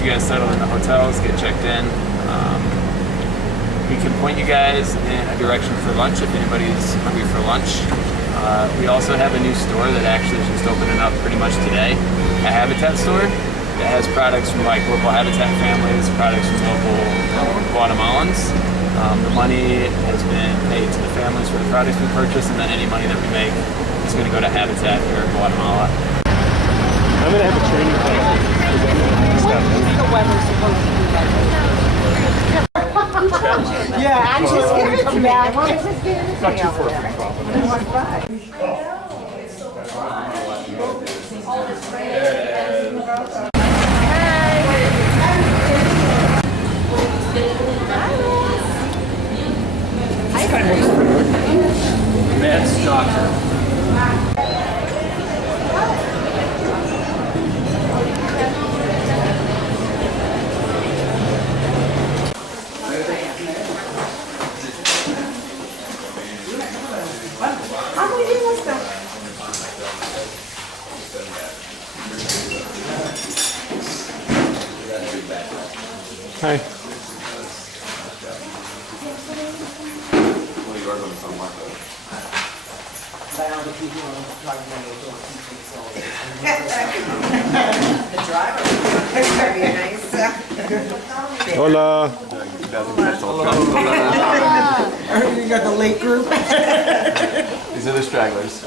you guys settled in the hotels, get checked in. We can point you guys in a direction for lunch if anybody's hungry for lunch. We also have a new store that actually is just opening up pretty much today, a Habitat store that has products from like local Habitat families, products from local Guatemalans. The money has been paid to the families for the products we purchase, and then any money that we make is going to go to Habitat here in Guatemala. I'm going to have a training class. The weather's supposed to be like yeah, Angela's going to come back. Not too far from the problem. That's doctor. Hi. the driver. That's going to be a nice. Hola. I heard you got the late group. These are the stragglers.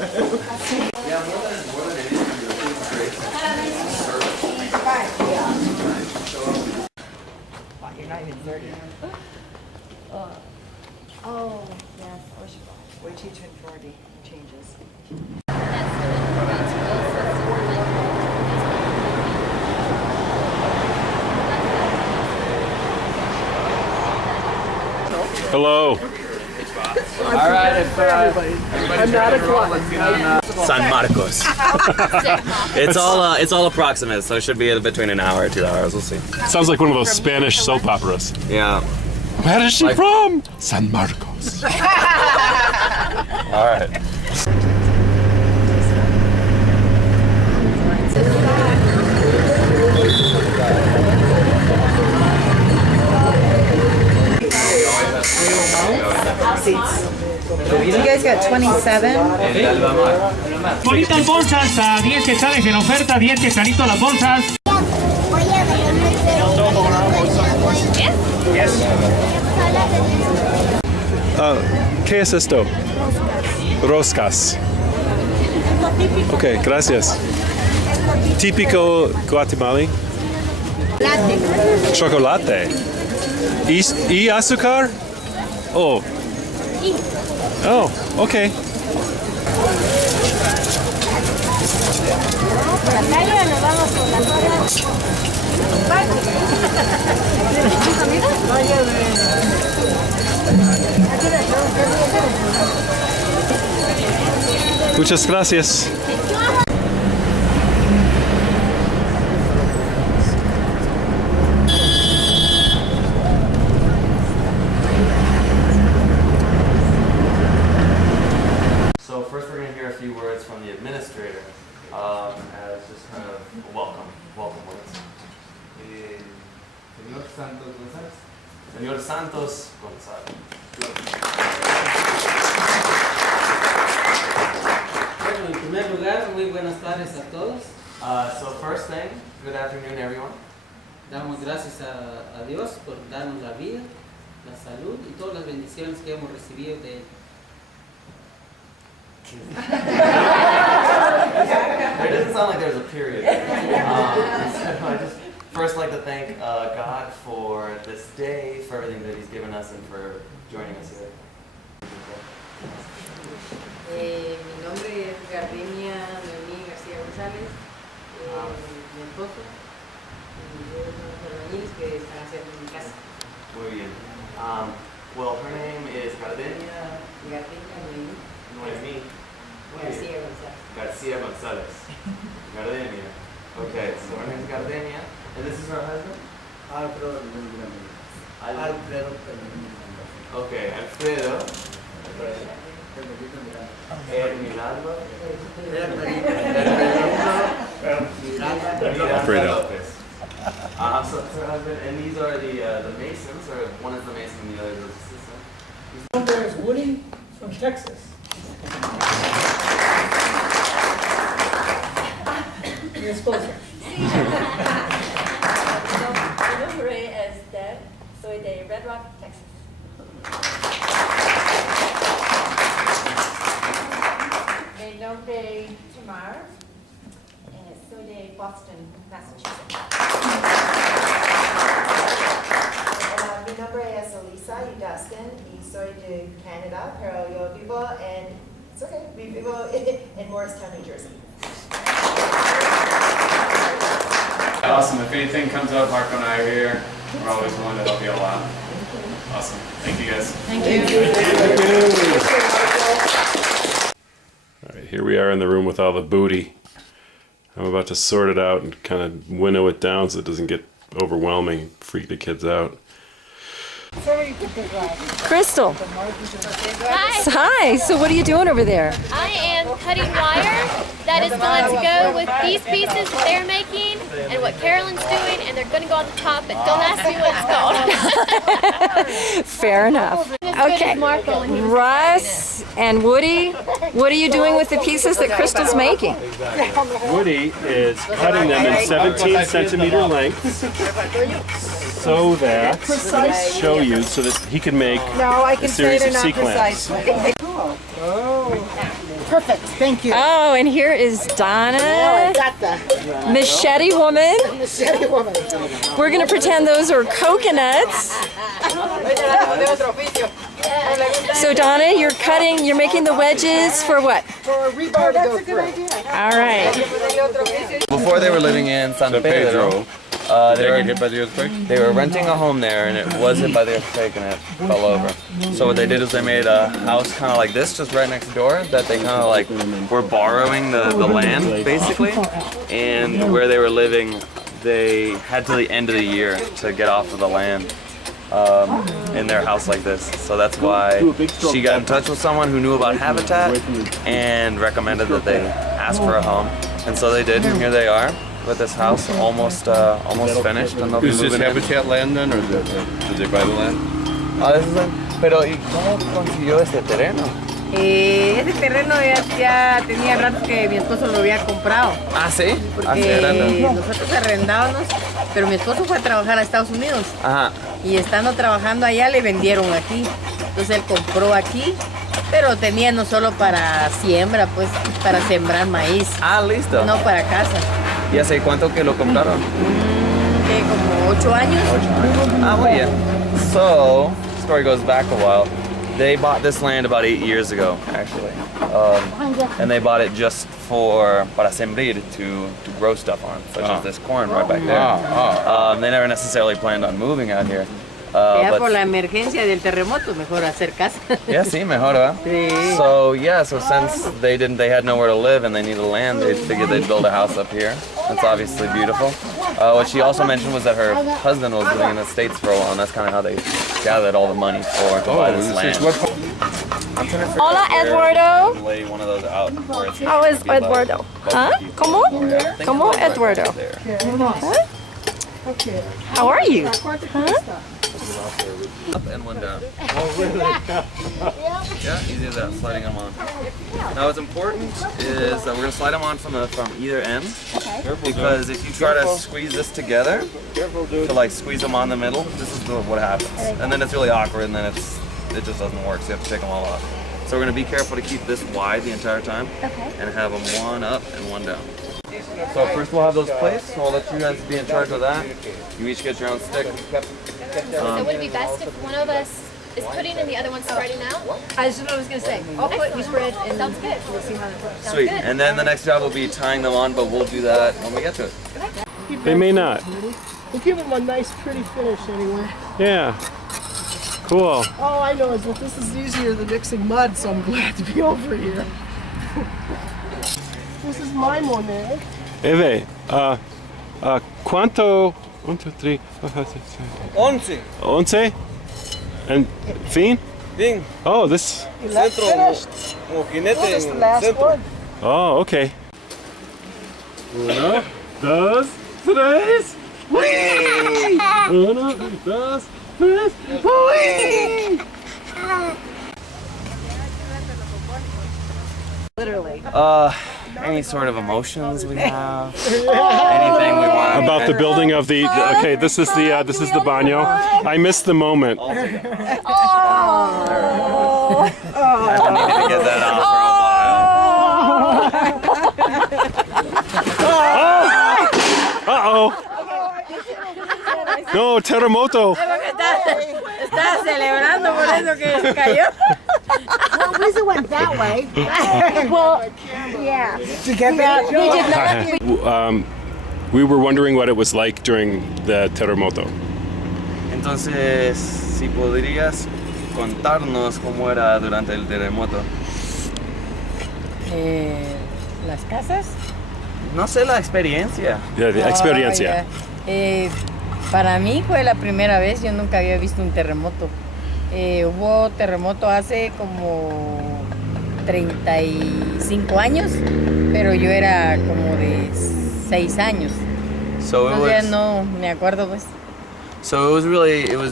You're not even 30. Oh, yes. Wait till you turn 40. It changes. Hello. All right, if I'm not a club. San Marcos. It's all approximate, so it should be between an hour or 2 hours. We'll see. Sounds like one of those Spanish soap operas. Yeah. Where is she from? San Marcos. All right. You guys got 27? Bonitas bolsas a 10 quetzales en oferta, 10 quetzalitos las bolsas. ¿Qué es esto? Roscas. Ok, gracias. Típico guatemalí. Chocolate. ¿Y azúcar? Oh. Oh, okay. Muchas gracias. So first we're going to hear a few words from the administrator as just kind of welcome words. Señor Santos González. Señor Santos González. Bueno, en primer lugar, muy buenas tardes a todos. So first thing, good afternoon everyone. Damos gracias a Dios por darnos la vida, la salud y todas las bendiciones que hemos recibido de Él. It doesn't sound like there's a period. So I just first like to thank God for this day, for everything that He's given us, and for joining us here. Mi nombre es Gardenia Noemí García González, mi esposo, y yo soy unos albañiles que están haciendo mi casa. Muy bien. Well, her name is Gardenia Noemí García González. García González. Gardenia. Okay, so her name is Gardenia, and this is her husband? Alfredo. Okay, Alfredo. Alfredo. So that's her husband, and these are the masons, or one is the mason and the other is the assistant. There is Woody from Texas. Your sponsor. Mi nombre es Deb, soy de Red Rock, Texas. Mi nombre es Tamar, soy de Boston, Massachusetts. Mi nombre es Elisa y Dustin y soy de Canadá, pero yo vivo en, it's okay, we vivo in Morristown, New Jersey. Awesome. If anything comes up, Marco and I are here. We're always willing to help you all out. Awesome. Thank you guys. All right, here we are in the room with all the booty. I'm about to sort it out and kind of winnow it down so it doesn't get overwhelming, freak the kids out. Crystal. Hi. So what are you doing over there? I am cutting wire that is going to go with these pieces that they're making and what Carolyn's doing, and they're going to go on the top, but don't ask me what it's called. Fair enough. Okay. Russ and Woody, what are you doing with the pieces that Crystal's making? Woody is cutting them in 17-centimeter lengths so that, let me show you, so that he can make a series of C-clamps. Perfect, thank you. Oh, and here is Donna, Machete Woman. Machete woman. We're going to pretend those are coconuts. So Donna, you're making the wedges for what? For rebar to go through. All right. Before they were living in San Pedro, they were renting a home there, and it was hit by the earthquake and it fell over. So what they did is they made a house kind of like this, just right next door, that they kind of like were borrowing the land, basically. And where they were living, they had till the end of the year to get off of the land in their house like this. So that's why she got in touch with someone who knew about Habitat and recommended that they ask for a home. And so they did, and here they are. With this house almost finished, and they'll be moving in. Is this Habitat land then, or did they buy the land? This is pero ¿y cómo consiguió este terreno? Ese terreno ya tenía rato que mi esposo lo había comprado. Ah, ¿sí? Porque nosotros arrendábamos, pero mi esposo fue a trabajar a Estados Unidos. Ajá. Y estando trabajando allá le vendieron aquí. Entonces él compró aquí, pero tenía no solo para siembra, pues para sembrar maíz. Ah, listo. No para casa. ¿Y hace cuánto que lo compraron? Como 8 años. 8 años. Ah, muy bien. So, story goes back a while. They bought this land about 8 years ago, actually. And they bought it just para sembrar, to grow stuff on, such as this corn right back there. They never necessarily planned on moving out here. Ya por la emergencia del terremoto, mejor hacer casa. Yeah, sí, mejor, ¿verdad? Sí. So since they had nowhere to live and they needed land, they figured they'd build a house up here. It's obviously beautiful. What she also mentioned was that her husband was living in the States for a while, and that's kind of how they gathered all the money to buy this land. Hola, Eduardo. Lay one of those out where it's How is Eduardo? Huh? ¿Cómo? ¿Cómo, Eduardo? Huh? How are you? Huh? Up and one down. Oh, really? Yeah, easy as that, sliding them on. Now what's important is that we're going to slide them on from either end. Because if you try to squeeze this together, to like squeeze them on the middle, this is what happens. And then it's really awkward, and then it just doesn't work, so you have to take them all off. So we're going to be careful to keep this wide the entire time, and have them one up and one down. So first we'll have those placed, so I'll let you guys be in charge of that. You each get your own stick. So would it be best if one of us is putting and the other one's spreading out? That's what I was going to say. I'll put you spread and Sounds good. we'll see how it works. Sweet. And then the next job will be tying them on, but we'll do that when we get to it. They may not. We'll give them a nice, pretty finish anyway. Yeah. Cool. All I know is that this is easier than mixing mud, so I'm glad to be over here. This is my Monet. Eve, ¿cuánto? 1, 2, 3, 11. 11? And fin? Fin. Oh, this. Centro. This is the last one. Oh, okay. 1, 2, 3. Uno, dos, tres. Literally. Any sort of emotions we have, anything we want. About the building of the. Okay, this is the baño. I missed the moment. I've been needing to get that out for a while. Uh-oh. No, terremoto. Estaba celebrando por eso que cayó. Well, at least it went that way. Well, yeah. Did you get that? We were wondering what it was like during the terremoto. Entonces, si podrías contarnos cómo era durante el terremoto. Las casas. No sé la experiencia. Yeah, the experiencia. Para mí fue la primera vez, yo nunca había visto un terremoto. Hubo terremoto hace como 35 años, pero yo era como de 6 años. So it Entonces was, no me acuerdo pues. so it was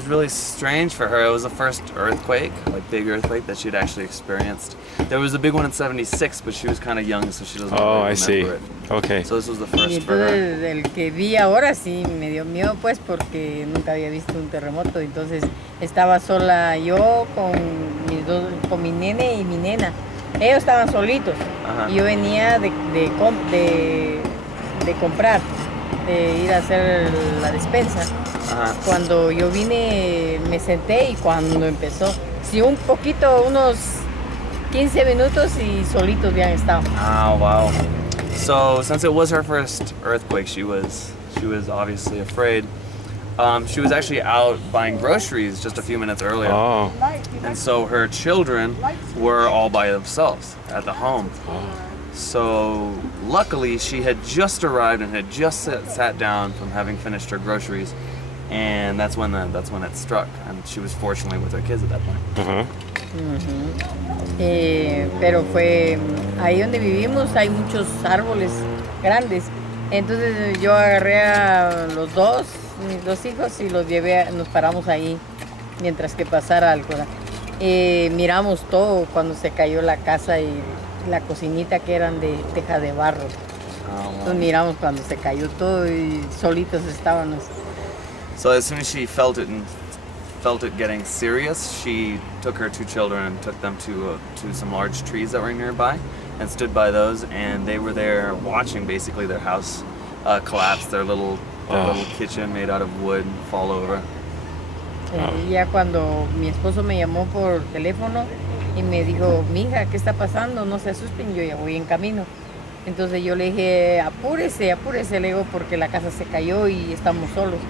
really strange for her. It was the first earthquake, like big earthquake that she'd actually experienced. There was a big one in '76, but she was kind of young, so she doesn't really remember I see. it. Okay. So this was the Y first for her. entonces el que vi ahora sí me dio miedo pues porque nunca había visto un terremoto. Entonces estaba sola yo con mi nene y mi nena. Ellos estaban solitos. Ajá. Y yo venía de comprar, de ir a hacer la despensa. Ajá. Cuando yo vine me senté y cuando empezó, sí, un poquito, unos 15 minutos y solitos habían estado. Oh wow. So since it was her first earthquake, she was obviously afraid. She was actually out buying groceries just a few minutes earlier. Oh. And so her children were all by themselves at the home. So luckily she had just arrived and had just sat down from having finished her groceries, and that's when it struck. And she was fortunately with her kids at that point. Uh-huh. Pero fue ahí donde vivimos, hay muchos árboles grandes. Entonces yo agarré a mis dos hijos y los llevé, nos paramos ahí mientras que pasara algo. Miramos todo cuando se cayó la casa y la cocinita que eran de teja de barro. Entonces miramos cuando se cayó todo y solitos estábamos. So as soon as she felt it getting serious, she took her 2 children and took them to some large trees that were nearby and stood by those, and they were there watching basically their house collapse, their little kitchen made out of wood fall over. Ya cuando mi esposo me llamó por teléfono y me dijo, mija, ¿qué está pasando? No se asusten, yo ya voy en camino. Entonces yo le dije, apúrese, le digo, porque la casa se cayó y estamos solos.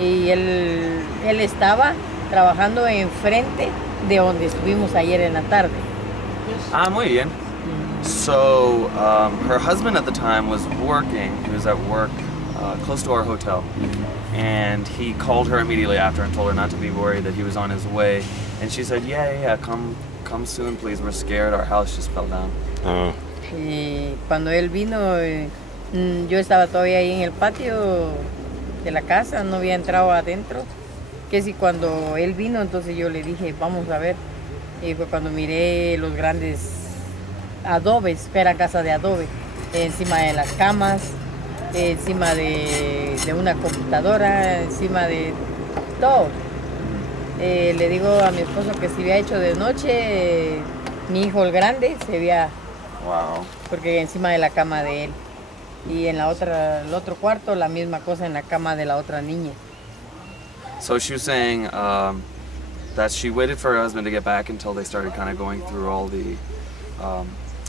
Y él estaba trabajando enfrente de donde estuvimos ayer en la tarde. Ah, muy bien. So her husband at the time was working. He was at work close to our hotel, and he called her immediately after and told her not to be worried, that he was on his way. And she said, yeah, come soon, please. We're scared. Our house just fell down. Oh. Y cuando él vino, yo estaba todavía ahí en el patio de la casa, no había entrado adentro. Que si cuando él vino, entonces yo le dije, vamos a ver. Y fue cuando miré los grandes adobes, era casa de adobe, encima de las camas, encima de una computadora, encima de todo. Le digo a mi esposo que si había hecho de noche, mi hijo el grande se veía, porque encima de la cama de él. Y en el otro cuarto la misma cosa, en la cama de la otra niña. So she was saying that she waited for her husband to get back until they started kind of going through all the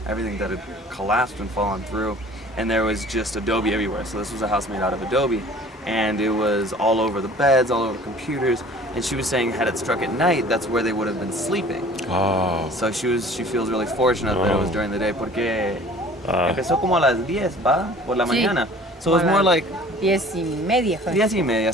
everything that had collapsed and fallen through, and there was just adobe everywhere. So this was a house made out of adobe, and it was all over the beds, all over computers. And she was saying, had it struck at night, that's where they would have been sleeping. Oh. So she feels really fortunate that it was during the day, porque empezó como a las 10, ¿va? Por la mañana. So it was more like 10:30. 10:30.